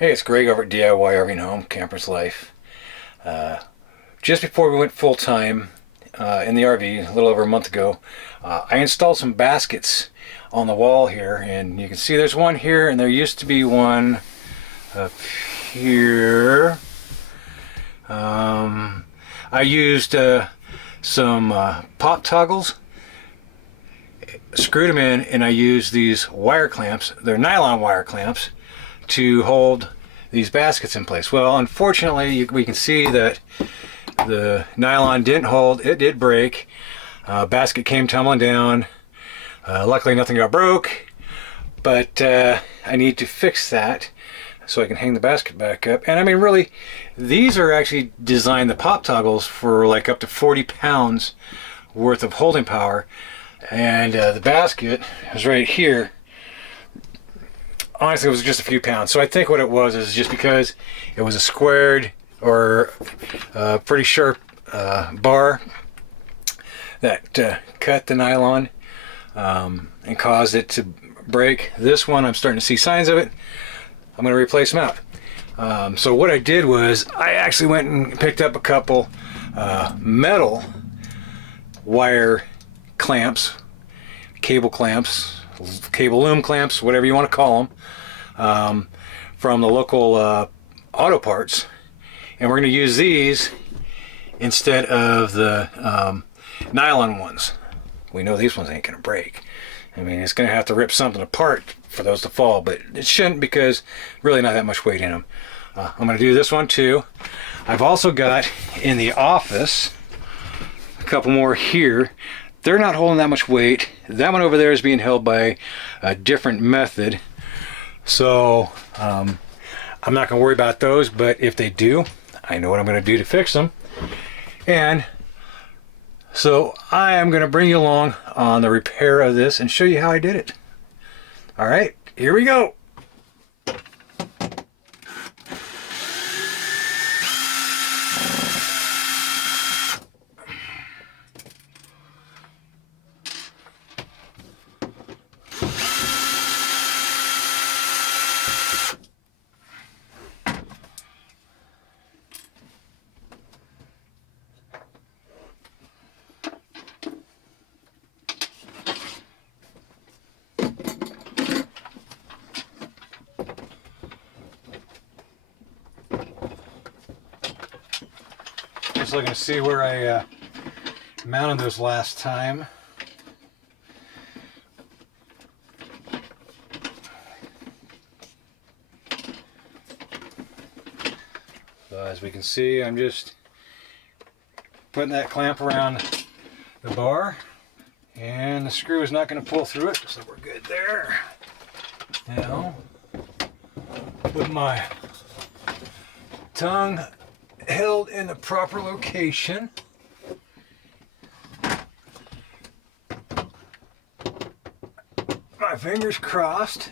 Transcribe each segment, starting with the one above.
Hey, it's Greg over at DIY RV and Home Camper's Life. Just before we went full time in the RV, a little over a month ago, I installed some baskets on the wall here, and you can see there's one here, and there used to be one up here. I used some pop toggles, screwed them in, and I used these wire clamps. They're nylon wire clamps to hold these baskets in place. Well, unfortunately, we can see that the nylon didn't hold. It did break. Basket came tumbling down. Luckily, nothing got broke, but I need to fix that so I can hang the basket back up. And I mean, really, these are actually designed, the pop toggles, for like up to 40 pounds worth of holding power. And the basket is right here. Honestly, it was just a few pounds. So I think what it was is just because it was a squared or pretty sharp bar that cut the nylon and caused it to break. This one, I'm starting to see signs of it. I'm going to replace them out. So what I did was I actually went and picked up a couple metal wire clamps, cable loom clamps, whatever you want to call them, from the local auto parts, and we're going to use these instead of the nylon ones. We know these ones ain't going to break. I mean, it's going to have to rip something apart for those to fall, but it shouldn't, because really not that much weight in them. I'm going to do this one too. I've also got in the office a couple more here. They're not holding that much weight. That one over there is being held by a different method. So I'm not going to worry about those, but if they do, I know what I'm going to do to fix them. And so I am going to bring you along on the repair of this and show you how I did it. All right, here we go. Just looking to see where I mounted those last time. So as we can see, I'm just putting that clamp around the bar, and the screw is not going to pull through it, so we're good there. Now, with my tongue held in the proper location, my fingers crossed,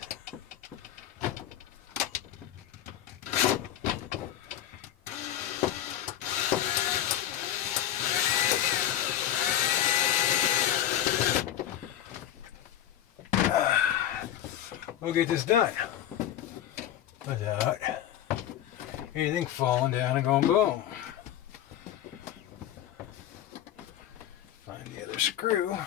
we'll get this done without anything falling down and going boom. Find the other screw.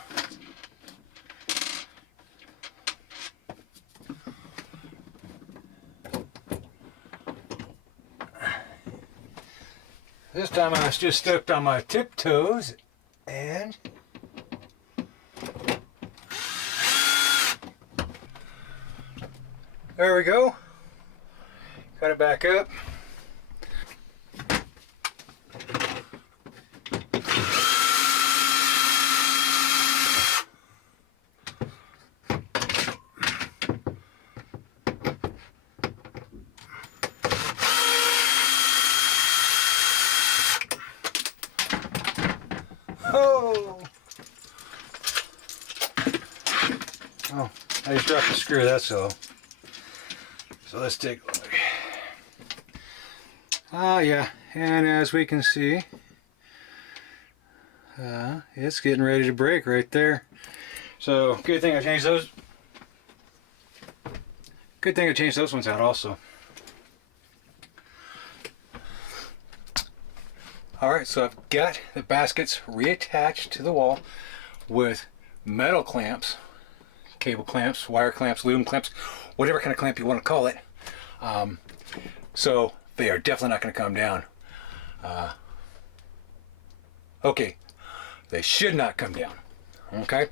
This time I was just stepped on my tiptoes, and there we go. Got it back up. Oh! Oh, I just dropped the screw, that's all. So let's take a look. Ah, yeah, and as we can see, it's getting ready to break right there. So good thing I changed those. Good thing I changed those ones out also. Alright, so I've got the baskets reattached to the wall with metal clamps, cable clamps, wire clamps, aluminum clamps, whatever kind of clamp you want to call it. So they are definitely not going to come down. Okay, they should not come down. Okay,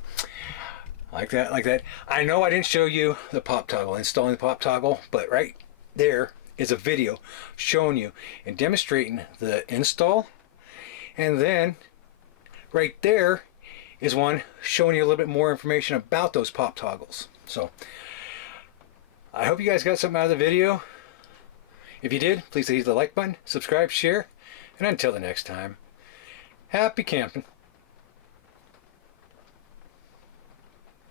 like that, like that. I know I didn't show you the pop toggle, installing the pop toggle, but right there is a video showing you and demonstrating the install, and then right there is one showing you a little bit more information about those pop toggles. So I hope you guys got something out of the video. If you did, please hit the like button, subscribe, share, and until the next time, happy camping.